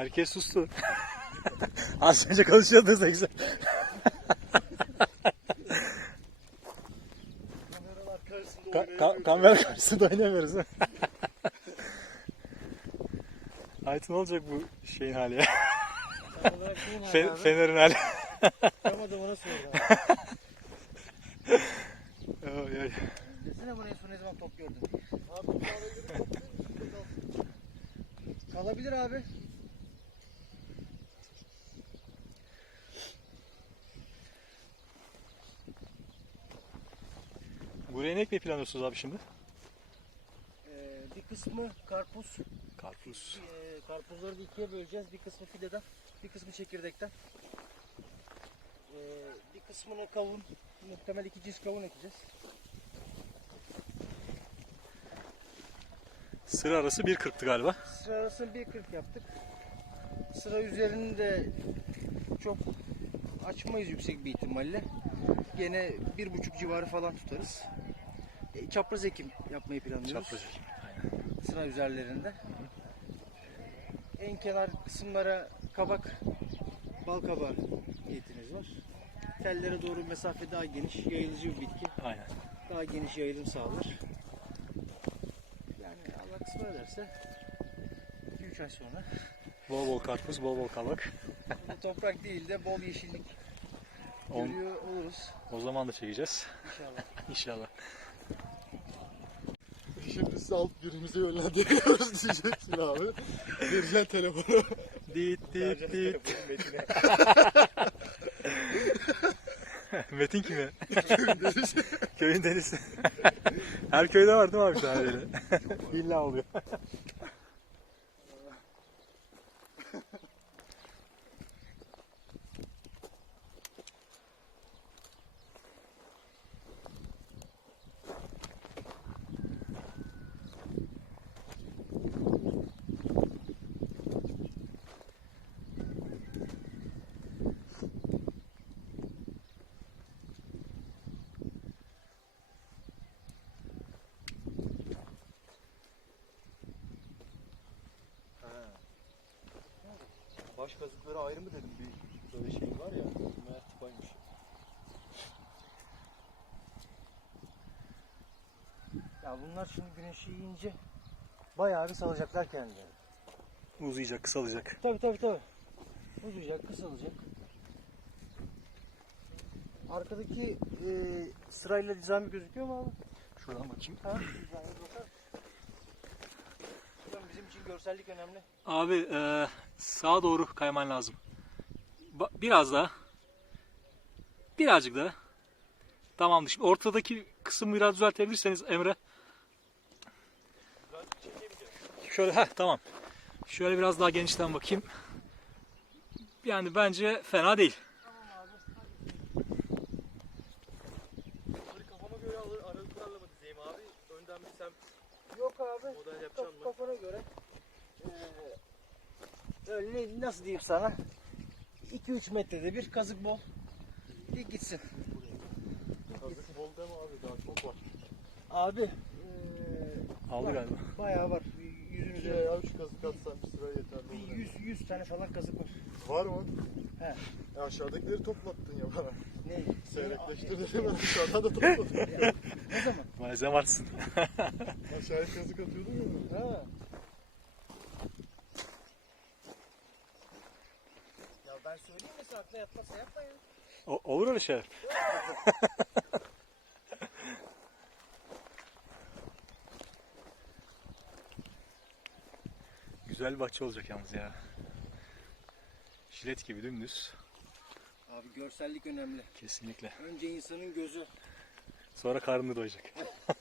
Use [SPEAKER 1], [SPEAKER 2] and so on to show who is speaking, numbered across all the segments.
[SPEAKER 1] Herkes sustu. Az önce konuşuyordunuz ne güzel.
[SPEAKER 2] Kameralar karşısında
[SPEAKER 1] Ka- ka- kamera karşısında oynamıyoruz. mi? Aytun ne olacak bu şeyin hali ya? Fe- Fener'in hali.
[SPEAKER 2] Yapamadım ona sordu. Desene buraya son ne zaman top gördün? Abi Kalabilir abi.
[SPEAKER 1] Buraya ne ekmeği planlıyorsunuz abi şimdi?
[SPEAKER 2] Ee, bir kısmı karpuz.
[SPEAKER 1] Karpuz.
[SPEAKER 2] Ee, karpuzları da ikiye böleceğiz. Bir kısmı fideden, bir kısmı çekirdekten. Ee, bir kısmını kavun, muhtemel iki cins kavun ekeceğiz.
[SPEAKER 1] Sıra arası 1.40'tı galiba.
[SPEAKER 2] Sıra arasını 1.40 yaptık. Sıra üzerini de çok açmayız yüksek bir ihtimalle. Gene bir buçuk civarı falan tutarız. E, çapraz ekim yapmayı planlıyoruz.
[SPEAKER 1] Çapraz ekim, aynen.
[SPEAKER 2] Sıra üzerlerinde. En kenar kısımlara kabak, bal kabağı niyetimiz var. Tellere doğru mesafe daha geniş, yayılıcı bir bitki.
[SPEAKER 1] Aynen.
[SPEAKER 2] Daha geniş yayılım sağlar. Yani Allah kısmet ederse 2-3 ay sonra
[SPEAKER 1] Bol bol karpuz, bol bol kabak.
[SPEAKER 2] toprak değil de bol yeşillik
[SPEAKER 1] On-
[SPEAKER 2] görüyor oluruz
[SPEAKER 1] O zaman da çekeceğiz.
[SPEAKER 2] inşallah.
[SPEAKER 1] İnşallah.
[SPEAKER 3] Şimdi sizi alıp birimize yönlendiriyoruz diyeceksin abi. Vereceksin telefonu.
[SPEAKER 1] Dit dit dit. Metin kimi? Köyün delisi. Her köyde var değil mi abi bir tane böyle? İlla oluyor.
[SPEAKER 3] Kazıkları ayrı mı dedim bir böyle şey var ya. Meğer tıpaymış.
[SPEAKER 2] Ya bunlar şimdi güneşi yiyince bayağı bir salacaklar kendilerini.
[SPEAKER 1] Uzayacak, kısalacak.
[SPEAKER 2] Tabi tabi tabi. Uzayacak, kısalacak. Arkadaki e, sırayla nizami gözüküyor mu abi?
[SPEAKER 1] Şuradan bakayım.
[SPEAKER 2] Ha? Nizami bakar. İçin görsellik önemli.
[SPEAKER 1] Abi eee, sağa doğru kayman lazım. Ba- biraz daha. Birazcık daha. Tamam. Şimdi ortadaki kısmı biraz düzeltebilirseniz Emre. Şöyle ha tamam. Şöyle biraz daha genişten bakayım. Yani bence fena değil.
[SPEAKER 3] Bunları kafama göre alır, aralıklarla mı dizeyim abi? Önden bir sen
[SPEAKER 2] Yok abi.
[SPEAKER 3] model yapacaksın
[SPEAKER 2] Kaf- kafana göre. Ee, öyle ne- nasıl diyeyim sana? 2-3 metrede bir kazık bol. Dik gitsin.
[SPEAKER 3] Kazık bol deme abi daha çok var.
[SPEAKER 2] Abi ee,
[SPEAKER 1] Aldı galiba.
[SPEAKER 2] Bayağı var. Yüzün üzerinde.
[SPEAKER 3] Şuraya üç kazık atsan bir sıra yeterli
[SPEAKER 2] Bir
[SPEAKER 3] olur.
[SPEAKER 2] 100, 100 tane falan kazık var.
[SPEAKER 3] Var mı?
[SPEAKER 2] He.
[SPEAKER 3] E aşağıdakileri toplattın ya bana.
[SPEAKER 2] Ne?
[SPEAKER 3] Seyrekleştir dedim ben aşağıdan da topladım.
[SPEAKER 2] Ne zaman?
[SPEAKER 1] Malzeme artsın.
[SPEAKER 3] Aşağıya kazık atıyordum ya.
[SPEAKER 2] Ha. Ya yapma ya.
[SPEAKER 1] O- olur öyle şey. Güzel bir bahçe olacak yalnız ya. Jilet gibi dümdüz.
[SPEAKER 2] Abi görsellik önemli.
[SPEAKER 1] Kesinlikle.
[SPEAKER 2] Önce insanın gözü.
[SPEAKER 1] Sonra karnını doyacak.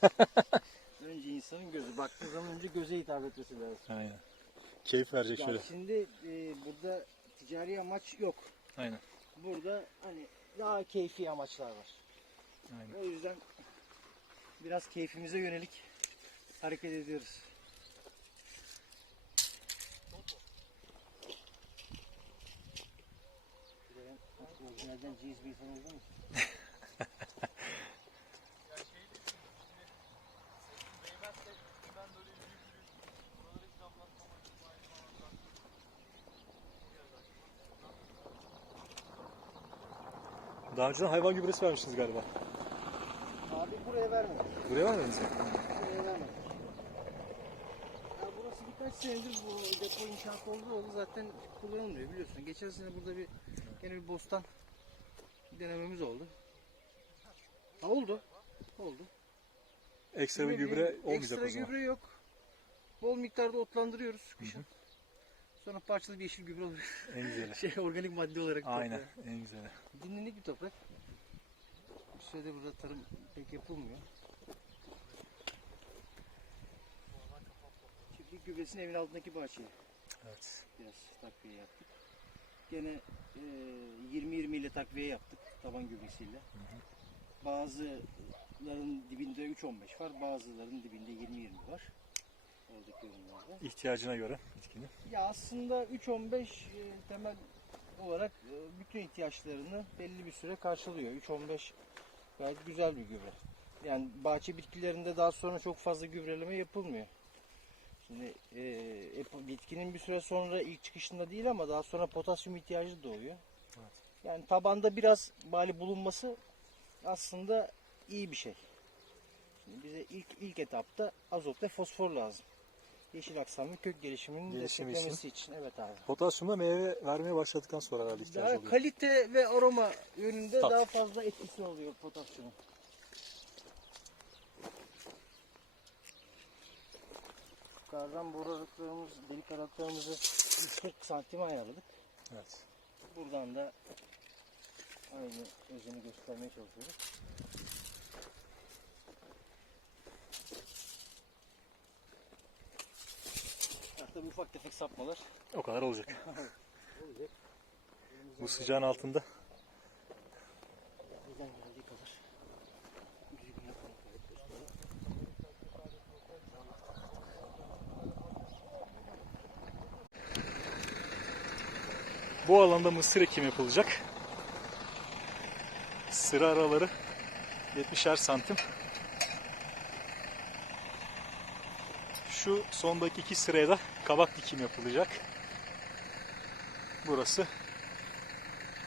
[SPEAKER 2] Önce insanın gözü. Baktığı zaman önce göze hitap etmesi lazım.
[SPEAKER 1] Aynen. Keyif verecek
[SPEAKER 2] Ya
[SPEAKER 1] şöyle.
[SPEAKER 2] şimdi e, burada ticari amaç yok.
[SPEAKER 1] Aynen.
[SPEAKER 2] Burada hani daha keyfi amaçlar var.
[SPEAKER 1] Aynen.
[SPEAKER 2] O yüzden biraz keyfimize yönelik hareket ediyoruz. Cihaz bir insan oldu mu?
[SPEAKER 1] Daha önceden hayvan gübresi vermişsiniz galiba.
[SPEAKER 2] Abi buraya vermedim.
[SPEAKER 1] Buraya vermediniz mi?
[SPEAKER 2] Buraya vermedim. Ya burası birkaç senedir bu depo inşaatı oldu oldu zaten kullanılmıyor biliyorsun. Geçen sene burada bir gene bir bostan denememiz oldu. Ha oldu. Oldu.
[SPEAKER 1] Ekstra bir gübre olmayacak
[SPEAKER 2] ekstra
[SPEAKER 1] o zaman.
[SPEAKER 2] gübre yok. Bol miktarda otlandırıyoruz kışın. Sonra parçalı bir yeşil gübre oluyor.
[SPEAKER 1] En güzeli.
[SPEAKER 2] şey organik madde olarak.
[SPEAKER 1] Aynen
[SPEAKER 2] toprağa.
[SPEAKER 1] en güzeli.
[SPEAKER 2] Dinlendik bir toprak. Bir sürede burada tarım pek yapılmıyor. Çiftlik gübresini evin altındaki bahçeye
[SPEAKER 1] Evet.
[SPEAKER 2] biraz takviye yaptık. Gene e, 20-20 ile takviye yaptık taban gübresiyle. Bazıların dibinde 3-15 var, bazılarının dibinde 20-20 var. Oradaki ürünlerde.
[SPEAKER 1] İhtiyacına göre bitkinin.
[SPEAKER 2] Ya aslında 3-15 e, temel olarak e, bütün ihtiyaçlarını belli bir süre karşılıyor. 3-15 gayet güzel bir gübre. Yani bahçe bitkilerinde daha sonra çok fazla gübreleme yapılmıyor. Şimdi e, e, bitkinin bir süre sonra ilk çıkışında değil ama daha sonra potasyum ihtiyacı doğuyor.
[SPEAKER 1] Evet.
[SPEAKER 2] Yani tabanda biraz bali bulunması aslında iyi bir şey. Şimdi bize ilk ilk etapta azot ve fosfor lazım. Yeşil aksam ve kök gelişiminin
[SPEAKER 1] Gelişimi
[SPEAKER 2] desteklemesi için. Evet abi.
[SPEAKER 1] Potasyumda meyve vermeye başladıktan sonra herhalde ihtiyacı
[SPEAKER 2] Daha
[SPEAKER 1] oluyor.
[SPEAKER 2] kalite ve aroma yönünde
[SPEAKER 1] Tat.
[SPEAKER 2] daha fazla etkisi oluyor potasyumun. Yukarıdan boru aralıklarımız, delik aralıklarımızı 140 santim ayarladık.
[SPEAKER 1] Evet.
[SPEAKER 2] Buradan da aynı özeni göstermeye çalışıyoruz. Tabii ufak tefek sapmalar
[SPEAKER 1] O kadar olacak.
[SPEAKER 2] olacak.
[SPEAKER 1] Bu sıcağın altında
[SPEAKER 2] Bizden geldiği kadar düzgün
[SPEAKER 1] bu alanda mısır ekimi yapılacak. Sıra araları 70'er santim. Şu sondaki iki sıraya da kabak dikim yapılacak. Burası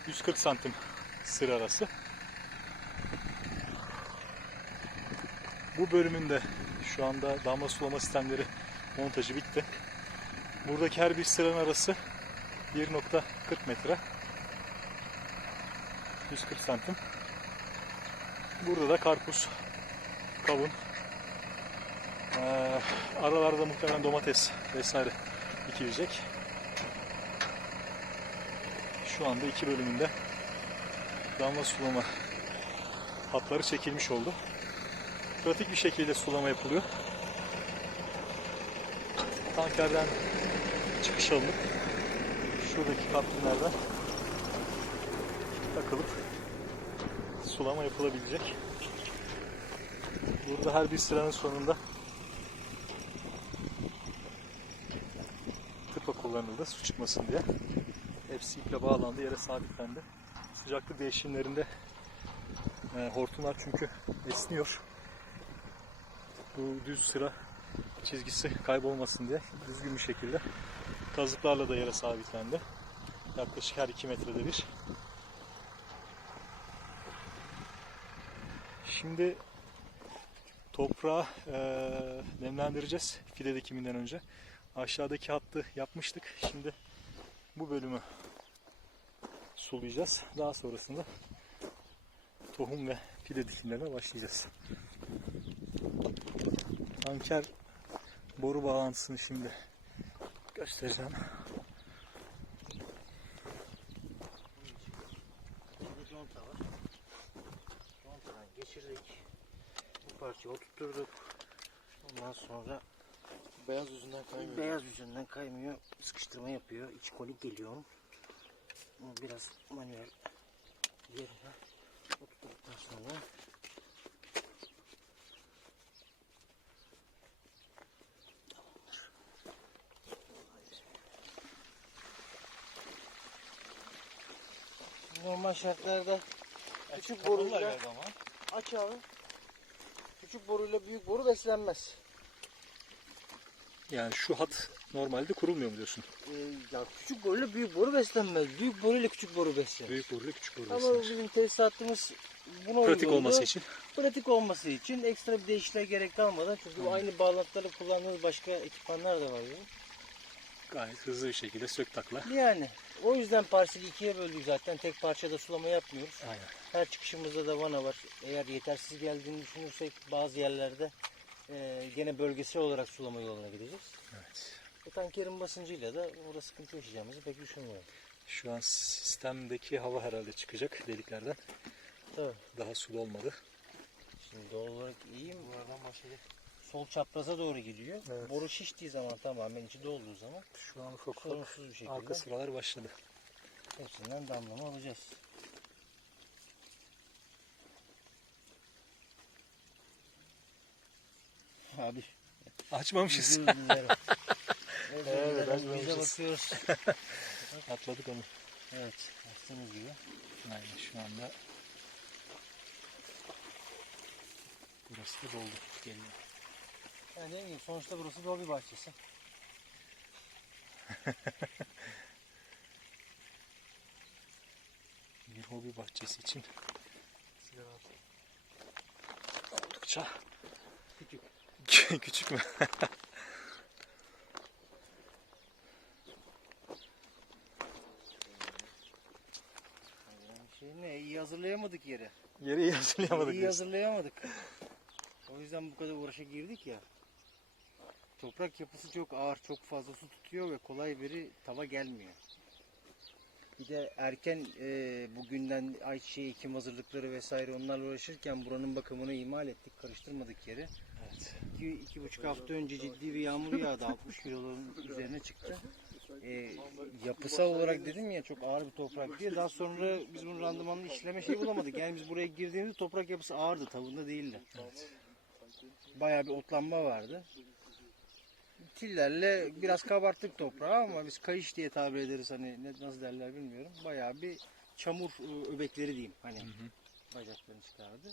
[SPEAKER 1] 140 santim sıra arası. Bu bölümünde şu anda damla sulama sistemleri montajı bitti. Buradaki her bir sıranın arası 1.40 metre. 140 santim. Burada da karpuz, kavun, aralarda muhtemelen domates vesaire dikilecek. Şu anda iki bölümünde damla sulama hatları çekilmiş oldu. Pratik bir şekilde sulama yapılıyor. Tankerden çıkış alınıp şuradaki kaplinlerden takılıp sulama yapılabilecek. Burada her bir sıranın sonunda kullanıldı su çıkmasın diye. Hepsi iple bağlandı yere sabitlendi. Sıcaklık değişimlerinde e, hortumlar çünkü esniyor. Bu düz sıra çizgisi kaybolmasın diye düzgün bir şekilde kazıklarla da yere sabitlendi. Yaklaşık her 2 metrede bir. Şimdi toprağı eee, nemlendireceğiz fide dikiminden önce. Aşağıdaki hattı yapmıştık. Şimdi bu bölümü sulayacağız. Daha sonrasında tohum ve fide dikimlerine başlayacağız. Tanker boru bağlantısını şimdi göstereceğim.
[SPEAKER 2] Conta var. Contadan geçirdik. Bu parçayı oturtturduk. Ondan sonra
[SPEAKER 3] Beyaz yüzünden kaymıyor.
[SPEAKER 2] beyaz yüzünden kaymıyor. Sıkıştırma yapıyor. İç kolik geliyor. Bunu biraz manuel yerine oturttuktan sonra Normal şartlarda küçük boruyla aç abi. Küçük boruyla büyük boru beslenmez.
[SPEAKER 1] Yani şu hat normalde kurulmuyor mu diyorsun?
[SPEAKER 2] Ee, ya küçük boruyla büyük boru beslenmez. Büyük boruyla küçük boru beslenir.
[SPEAKER 1] Büyük boruyla küçük boru
[SPEAKER 2] Ama
[SPEAKER 1] beslenir.
[SPEAKER 2] bizim tesisatımız buna
[SPEAKER 1] Pratik
[SPEAKER 2] uygun
[SPEAKER 1] olması için.
[SPEAKER 2] Pratik olması için ekstra bir değişikliğe gerek kalmadan çünkü aynı bağlantıları kullandığımız başka ekipmanlar da var. Bizim.
[SPEAKER 1] Gayet hızlı bir şekilde sök takla.
[SPEAKER 2] Yani o yüzden parseli ikiye böldük zaten. Tek parçada sulama yapmıyoruz.
[SPEAKER 1] Aynen.
[SPEAKER 2] Her çıkışımızda da vana var. Eğer yetersiz geldiğini düşünürsek bazı yerlerde e, gene bölgesel olarak sulama yoluna gideceğiz.
[SPEAKER 1] Evet.
[SPEAKER 2] Bu tankerin basıncıyla da orada sıkıntı yaşayacağımızı pek düşünmüyorum.
[SPEAKER 1] Şu an sistemdeki hava herhalde çıkacak deliklerden.
[SPEAKER 2] Tabii.
[SPEAKER 1] Daha sulu olmadı.
[SPEAKER 2] Şimdi doğal olarak iyiyim. Buradan başladı. Sol çapraza doğru gidiyor.
[SPEAKER 1] Evet.
[SPEAKER 2] Boru şiştiği zaman tamamen içi dolduğu zaman
[SPEAKER 1] Şu an ufak ufak
[SPEAKER 2] sorunsuz bir şekilde
[SPEAKER 1] arka sıralar başladı.
[SPEAKER 2] hepsinden damlama alacağız. Abi
[SPEAKER 1] Açmamışız. Evet,
[SPEAKER 2] dilerim. Bize bakıyoruz.
[SPEAKER 1] Atladık onu.
[SPEAKER 2] Evet. Açtığımız gibi.
[SPEAKER 1] Aynen şu anda burası da doldu. Geliyor.
[SPEAKER 2] Yani gibi sonuçta burası bir hobi bahçesi.
[SPEAKER 1] Bir hobi bahçesi için oldukça
[SPEAKER 2] Küçük.
[SPEAKER 1] mü?
[SPEAKER 2] Şey ne iyi hazırlayamadık yeri.
[SPEAKER 1] Yeri iyi hazırlayamadık.
[SPEAKER 2] iyi hazırlayamadık. O yüzden bu kadar uğraşa girdik ya. Toprak yapısı çok ağır, çok fazla su tutuyor ve kolay biri tava gelmiyor. Bir de erken e, bugünden ayçiçeği ekim hazırlıkları vesaire onlarla uğraşırken buranın bakımını ihmal ettik, karıştırmadık yeri.
[SPEAKER 1] Evet.
[SPEAKER 2] İki, iki buçuk hafta önce ciddi bir yağmur yağdı, 60 kiloların üzerine çıktı. E, yapısal olarak dedim ya çok ağır bir toprak diye. Daha sonra biz bunun randımanlı işleme şey bulamadık. Yani biz buraya girdiğimizde toprak yapısı ağırdı, tavında değildi. Bayağı bir otlanma vardı. Tillerle biraz kabarttık toprağı ama biz kayış diye tabir ederiz hani nasıl derler bilmiyorum. Bayağı bir çamur e, öbekleri diyeyim hani bacaklarını çıkardı.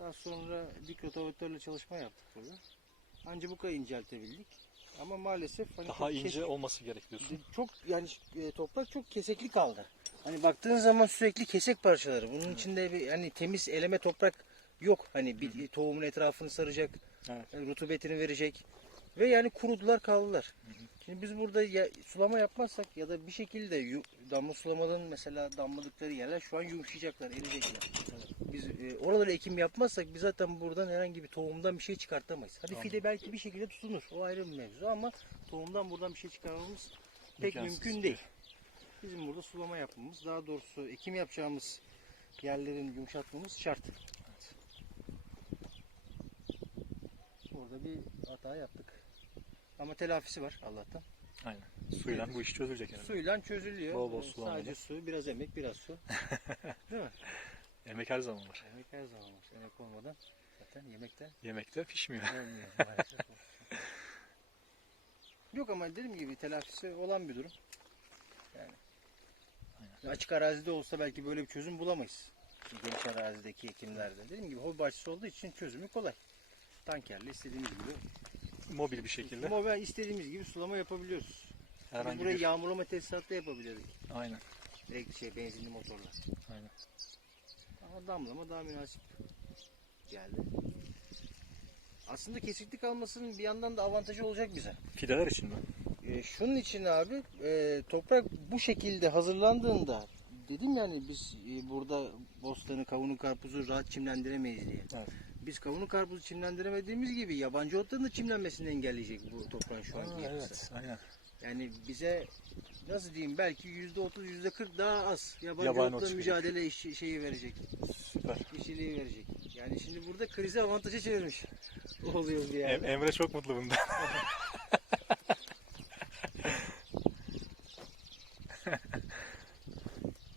[SPEAKER 2] Daha sonra dikrotavatörle çalışma yaptık burada. Ancak bu kadar inceltebildik. Ama maalesef hani
[SPEAKER 1] Daha
[SPEAKER 2] çok
[SPEAKER 1] ince
[SPEAKER 2] kesik-
[SPEAKER 1] olması gerek diyorsun.
[SPEAKER 2] çok yani e, toprak çok kesekli kaldı. Hani baktığın zaman sürekli kesek parçaları. Bunun içinde bir hani temiz eleme toprak yok. Hani bir tohumun etrafını saracak,
[SPEAKER 1] Evet.
[SPEAKER 2] yani rutubetini verecek ve yani kurudular kaldılar. Şimdi biz burada ya, sulama yapmazsak ya da bir şekilde yu- damla sulamanın mesela damladıkları yerler şu an yumuşayacaklar, eriyecekler. Biz e, oralara ekim yapmazsak biz zaten buradan herhangi bir tohumdan bir şey çıkartamayız. Hadi
[SPEAKER 1] Tamam.
[SPEAKER 2] fide belki bir şekilde tutunur. O ayrı bir mevzu ama tohumdan buradan bir şey çıkarmamız pek
[SPEAKER 1] İmkansız.
[SPEAKER 2] mümkün değil. Bizim burada sulama yapmamız, daha doğrusu ekim yapacağımız yerlerin yumuşatmamız şart. Orada bir hata yaptık. Ama telafisi var Allah'tan.
[SPEAKER 1] Aynen. Suyla bu iş çözülecek herhalde.
[SPEAKER 2] Suyla çözülüyor.
[SPEAKER 1] Bol bol
[SPEAKER 2] Ee. Sadece su, biraz emek, biraz su. Değil mi?
[SPEAKER 1] Emek her zaman var.
[SPEAKER 2] Emek her zaman var. Emek olmadan zaten yemekten
[SPEAKER 1] Yemekte pişmiyor.
[SPEAKER 2] olmuyor maalesef. Yok ama dediğim gibi telafisi olan bir durum. Yani. Açık arazide olsa belki böyle bir çözüm bulamayız. Geniş arazideki ekimlerde. Dediğim gibi hobi bahçesi olduğu için çözümü kolay. Tankerle istediğimiz gibi.
[SPEAKER 1] Mobil bir şekilde.
[SPEAKER 2] Ama ben istediğimiz gibi sulama yapabiliyoruz. Biz
[SPEAKER 1] Herhangi
[SPEAKER 2] burayı
[SPEAKER 1] bir...
[SPEAKER 2] yağmurlama tesisatla yapabilirdik.
[SPEAKER 1] Aynen.
[SPEAKER 2] Direkt şey benzinli motorla.
[SPEAKER 1] Aynen.
[SPEAKER 2] Ama damlama daha münasip geldi. Aslında kesiklik almasının bir yandan da avantajı olacak bize.
[SPEAKER 1] Fideler için mi?
[SPEAKER 2] E, şunun için abi e, toprak bu şekilde hazırlandığında dedim yani biz e, burada bostanı, kavunu, karpuzu rahat çimlendiremeyiz diye.
[SPEAKER 1] Evet.
[SPEAKER 2] Biz kavunu, karpuzu çimlendiremediğimiz gibi yabancı otların da çimlenmesini engelleyecek bu toprağın şu anki
[SPEAKER 1] Aa,
[SPEAKER 2] yapısı.
[SPEAKER 1] evet. Aynen.
[SPEAKER 2] Yani bize nasıl diyeyim belki yüzde otuz, yüzde kırk daha az yabancı
[SPEAKER 1] Yabani
[SPEAKER 2] otla mücadele işi, şeyi verecek.
[SPEAKER 1] Süper.
[SPEAKER 2] Kişiliği verecek. Yani şimdi burada krizi avantaja çevirmiş oluyoruz yani.
[SPEAKER 1] Em- Emre çok mutlu bundan.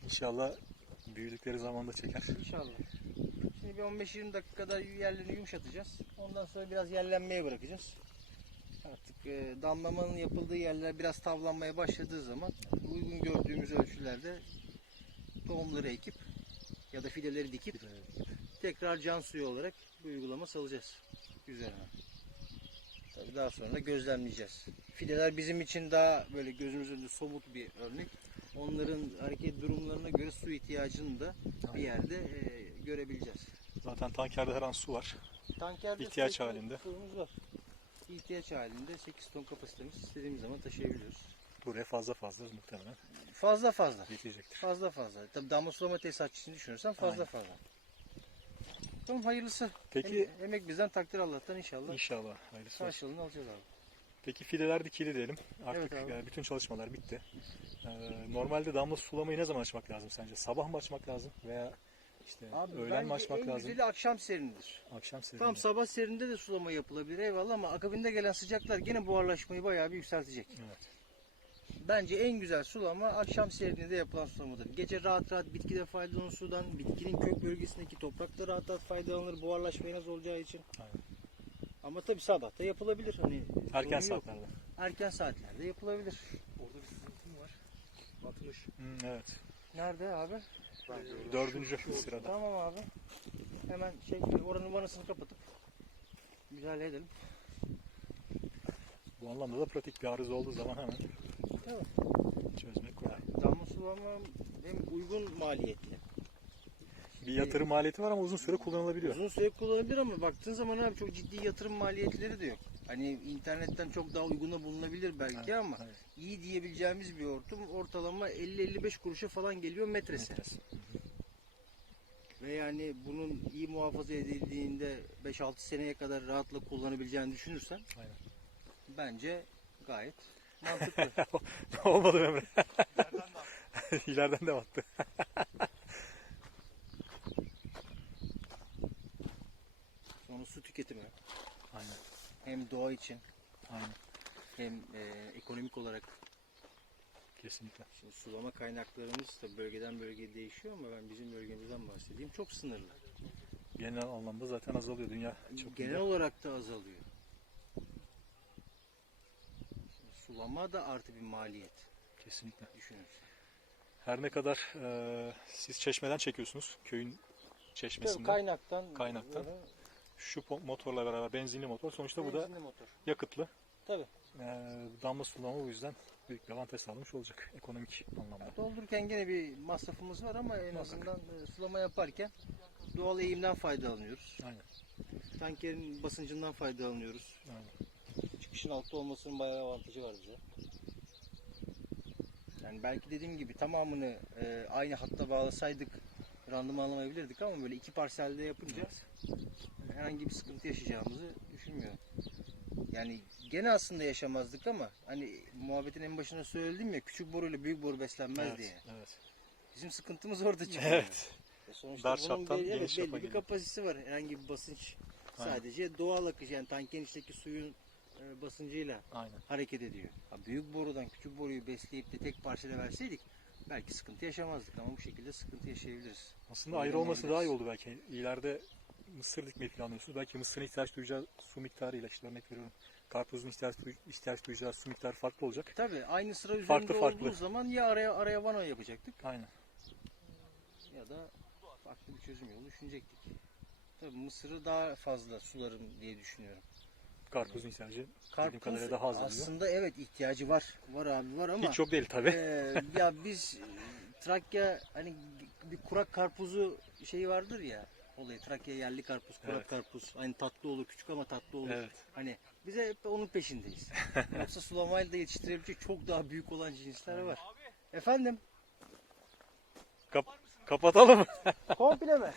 [SPEAKER 1] İnşallah büyüdükleri zamanda çeker.
[SPEAKER 2] İnşallah. Şimdi bir 15-20 dakikada yerlerini yumuşatacağız. Ondan sonra biraz yerlenmeye bırakacağız. Artık e, damlamanın yapıldığı yerler biraz tavlanmaya başladığı zaman uygun gördüğümüz ölçülerde tohumları ekip ya da fideleri dikip tekrar can suyu olarak bu uygulama salacağız üzerine. Tabii daha sonra da gözlemleyeceğiz. Fideler bizim için daha böyle gözümüz önünde somut bir örnek. Onların hareket durumlarına göre su ihtiyacını da bir yerde e, görebileceğiz.
[SPEAKER 1] Zaten tankerde her an su var.
[SPEAKER 2] Tankerde
[SPEAKER 1] İhtiyaç halinde.
[SPEAKER 2] suyumuz var. İhtiyaç halinde 8 ton kapasitemiz istediğimiz zaman taşıyabiliyoruz.
[SPEAKER 1] Buraya fazla fazla muhtemelen
[SPEAKER 2] Fazla fazla.
[SPEAKER 1] yetecektir.
[SPEAKER 2] Fazla fazla. Tabii damla sulama tesisatçısını düşünürsen fazla
[SPEAKER 1] Aynen.
[SPEAKER 2] fazla. Tamam hayırlısı.
[SPEAKER 1] Peki
[SPEAKER 2] Em- emek bizden takdir Allah'tan inşallah.
[SPEAKER 1] inşallah hayırlısı.
[SPEAKER 2] Karşılığını alacağız abi.
[SPEAKER 1] Peki fideler dikili diyelim. Artık
[SPEAKER 2] Evet abi.
[SPEAKER 1] e, bütün çalışmalar bitti. Ee, normalde damla sulamayı ne zaman açmak lazım sence? Sabah mı açmak lazım veya işte
[SPEAKER 2] Abi
[SPEAKER 1] öğlen mi
[SPEAKER 2] bence
[SPEAKER 1] açmak
[SPEAKER 2] en
[SPEAKER 1] lazım?
[SPEAKER 2] güzeli akşam serinidir.
[SPEAKER 1] Akşam serinde.
[SPEAKER 2] Tamam sabah serinde de sulama yapılabilir eyvallah ama akabinde gelen sıcaklar gene buharlaşmayı bayağı bir yükseltecek.
[SPEAKER 1] Evet.
[SPEAKER 2] Bence en güzel sulama akşam serininde yapılan sulamadır. Gece rahat rahat bitkide faydalanır sudan, bitkinin kök bölgesindeki toprakta rahat rahat faydalanır buharlaşmayı az olacağı için.
[SPEAKER 1] Aynen.
[SPEAKER 2] Ama tabii sabah da yapılabilir. Hani
[SPEAKER 1] Erken
[SPEAKER 2] sorun yok.
[SPEAKER 1] saatlerde.
[SPEAKER 2] Erken saatlerde yapılabilir.
[SPEAKER 3] Orada bir sızıntım var. Batmış.
[SPEAKER 1] Hmm, evet.
[SPEAKER 2] Nerede abi?
[SPEAKER 1] Dördüncü sırada.
[SPEAKER 2] Tamam abi. Hemen şey oranın vanasını kapatıp müdahale edelim.
[SPEAKER 1] Bu anlamda da pratik bir arıza olduğu zaman hemen
[SPEAKER 2] Tamam.
[SPEAKER 1] çözmek kolay.
[SPEAKER 2] Damla sulama hem uygun maliyetli.
[SPEAKER 1] Bir yatırım maliyeti var ama uzun süre kullanılabiliyor.
[SPEAKER 2] Uzun süre kullanılabilir ama baktığın zaman abi çok ciddi yatırım maliyetleri de yok. Hani internetten çok daha uyguna bulunabilir belki ama
[SPEAKER 1] evet.
[SPEAKER 2] iyi diyebileceğimiz bir hortum ortalama 50-55 kuruşa falan geliyor metresi.
[SPEAKER 1] Metresi.
[SPEAKER 2] Ve yani bunun iyi muhafaza edildiğinde 5-6 seneye kadar rahatla kullanabileceğini düşünürsen
[SPEAKER 1] Aynen.
[SPEAKER 2] bence gayet mantıklı.
[SPEAKER 1] ne olmadı Emre? İleriden de battı.
[SPEAKER 2] Sonra su tüketimi
[SPEAKER 1] Aynen.
[SPEAKER 2] hem doğa için
[SPEAKER 1] Aynen.
[SPEAKER 2] hem e, ekonomik olarak
[SPEAKER 1] Kesinlikle.
[SPEAKER 2] Şimdi sulama kaynaklarımız da bölgeden bölgeye değişiyor ama ben bizim bölgemizden bahsedeyim. Çok sınırlı.
[SPEAKER 1] Genel anlamda zaten azalıyor. Dünya çok
[SPEAKER 2] Genel olarak da azalıyor. Şimdi sulama da artı bir maliyet
[SPEAKER 1] Kesinlikle.
[SPEAKER 2] düşünürsün.
[SPEAKER 1] Her ne kadar e, siz çeşmeden çekiyorsunuz. Köyün
[SPEAKER 2] Tabii
[SPEAKER 1] çeşmesinden.
[SPEAKER 2] kaynaktan
[SPEAKER 1] Kaynaktan.
[SPEAKER 2] böyle
[SPEAKER 1] Şu motorla beraber benzinli motor. Sonuçta bu da
[SPEAKER 2] benzinli motor.
[SPEAKER 1] yakıtlı.
[SPEAKER 2] Tabii.
[SPEAKER 1] E, damla sulama o yüzden büyük bir avantaj sağlamış olacak ekonomik anlamda.
[SPEAKER 2] Doldururken gene bir masrafımız var ama en
[SPEAKER 1] Muhakkak.
[SPEAKER 2] azından e, sulama yaparken doğal eğimden faydalanıyoruz.
[SPEAKER 1] Aynen.
[SPEAKER 2] Tankerin basıncından faydalanıyoruz.
[SPEAKER 1] Aynen.
[SPEAKER 2] çıkışın altta olmasının bayağı avantajı var bize. Yani belki dediğim gibi tamamını e, aynı hatta bağlasaydık randıman alamayabilirdik ama böyle iki parselde yapınca herhangi bir sıkıntı yaşayacağımızı düşünmüyorum. Yani gene aslında yaşamazdık ama hani muhabbetin en başına söyledim ya küçük boruyla büyük boru beslenmez
[SPEAKER 1] Evet,
[SPEAKER 2] diye.
[SPEAKER 1] evet.
[SPEAKER 2] Bizim sıkıntımız orada çıkıyor.
[SPEAKER 1] Evet.
[SPEAKER 2] E Sonuçta
[SPEAKER 1] Dar
[SPEAKER 2] bunun belli, evet, belli bir
[SPEAKER 1] geliyor.
[SPEAKER 2] kapasitesi var. Herhangi bir basınç
[SPEAKER 1] Aynen.
[SPEAKER 2] sadece doğal akış yani tankerin içindeki suyun e, basıncıyla
[SPEAKER 1] Aynen.
[SPEAKER 2] hareket ediyor. Ha, büyük borudan küçük boruyu besleyip de tek parçayla verseydik belki sıkıntı yaşamazdık ama bu şekilde sıkıntı yaşayabiliriz.
[SPEAKER 1] Aslında ayrı olması daha iyi oldu belki. İleride mısır dikmeyi planlıyorsunuz. Belki mısırın ihtiyaç duyacağı su miktarıyla işte örnek veriyorum. Karpuzun ihtiyaç, ihtiyaç duyacağı su miktarı farklı olacak.
[SPEAKER 2] Tabii aynı sıra üzerinde
[SPEAKER 1] Farklı, farklı.
[SPEAKER 2] olduğu zaman ya araya araya vano yapacaktık
[SPEAKER 1] Aynen.
[SPEAKER 2] ya da farklı bir çözüm yolu düşünecektik. Tabii mısırı daha fazla sularım diye düşünüyorum.
[SPEAKER 1] Karpuzun ihtiyacı
[SPEAKER 2] Karpuz
[SPEAKER 1] kadarıyla daha az oluyor.
[SPEAKER 2] aslında evet ihtiyacı var. Var abi var ama
[SPEAKER 1] Hiç çok değil tabi.
[SPEAKER 2] Ee, ya biz e, Trakya hani bir kurak karpuzu şeyi vardır ya olayı Trakya yerli karpuz, kurak
[SPEAKER 1] Evet.
[SPEAKER 2] karpuz. Hani tatlı olur, küçük ama tatlı olur.
[SPEAKER 1] Evet.
[SPEAKER 2] Hani bize hep onun peşindeyiz. Yoksa sulamayla da yetiştirebilecek çok daha büyük olan cinsler var. Efendim?
[SPEAKER 1] Kap- kapatalım?
[SPEAKER 2] Komple mi?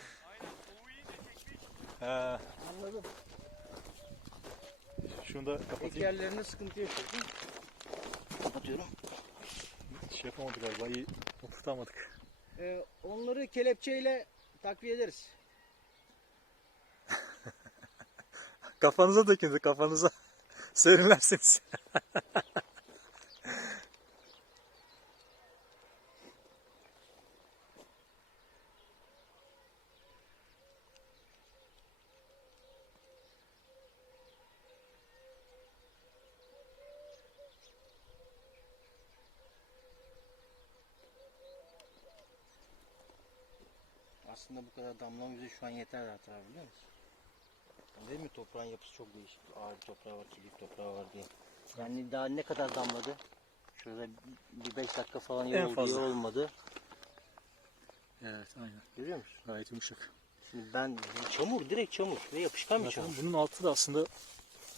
[SPEAKER 1] He,
[SPEAKER 2] Anladım.
[SPEAKER 1] şunu da
[SPEAKER 2] Ek
[SPEAKER 1] kapatayım.
[SPEAKER 2] yerlerinde sıkıntı yaşıyorsun. Kapatıyorum.
[SPEAKER 1] Şey yapamadık galiba iyi oturtamadık.
[SPEAKER 2] Ee, onları kelepçeyle takviye ederiz.
[SPEAKER 1] Kafanıza dökün kafanıza. Serinlersiniz.
[SPEAKER 2] Aslında bu kadar damlama bize şu an yeter rahat biliyor musun? Değil mi toprağın yapısı çok değişik. Ağır toprağı var, çelik toprağı var diye. Yani daha ne kadar damladı? Şurada bir 5 dakika falan
[SPEAKER 1] En
[SPEAKER 2] yoruldu,
[SPEAKER 1] fazla.
[SPEAKER 2] olmadı.
[SPEAKER 1] Evet aynen.
[SPEAKER 2] Görüyor musun?
[SPEAKER 1] Gayet yumuşak.
[SPEAKER 2] Şimdi ben çamur, direkt çamur ve yapışkan bir
[SPEAKER 1] Zaten
[SPEAKER 2] çamur.
[SPEAKER 1] bunun altı da aslında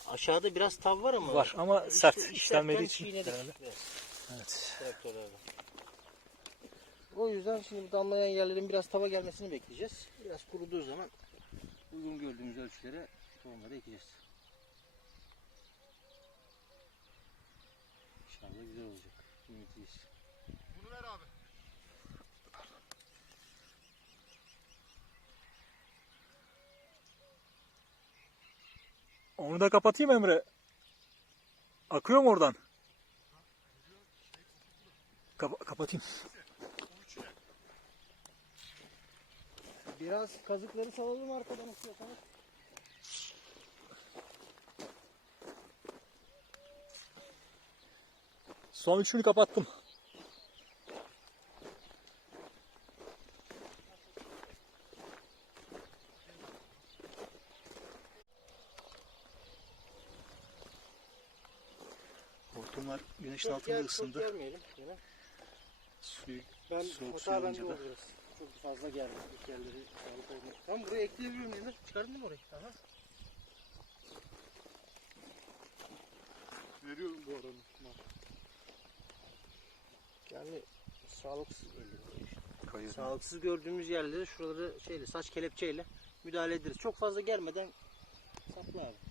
[SPEAKER 2] Aşağıda biraz tav var ama.
[SPEAKER 1] var ama
[SPEAKER 2] işte
[SPEAKER 1] sert
[SPEAKER 2] işlerken
[SPEAKER 1] işlenmediği için.
[SPEAKER 2] çiğnedik
[SPEAKER 1] herhalde.
[SPEAKER 2] biraz
[SPEAKER 1] Evet.
[SPEAKER 2] traktörlerle. O yüzden şimdi damlayan yerlerin biraz tava gelmesini bekleyeceğiz. Biraz kuruduğu zaman uygun gördüğümüz ölçülere tohumları ekeceğiz. İnşallah güzel olacak. Ümitliyiz.
[SPEAKER 3] Bunu ver abi.
[SPEAKER 1] Onu da kapatayım Emre. Akıyor mu oradan? Kapa- kapatayım.
[SPEAKER 2] Biraz kazıkları salalım arkadan istiyorsanız.
[SPEAKER 1] Son üçünü kapattım. Hortumlar güneşin altında ısındı. Suyu
[SPEAKER 2] Ben
[SPEAKER 1] Soğuk
[SPEAKER 2] hata
[SPEAKER 1] alınca da-
[SPEAKER 2] oldu biraz. Çok fazla geldi. İlk yerleri sağlık olmuş. Tamam buraya ekleyebiliyorum Emir. Çıkardın mı orayı? Aha.
[SPEAKER 3] Veriyorum bu aranın.
[SPEAKER 2] Yani sağlıksız öldü.
[SPEAKER 1] kayıyor.
[SPEAKER 2] Sağlıksız gördüğümüz yerleri şuraları şeyle saç kelepçeyle müdahale ederiz. Çok fazla germeden sapla abi.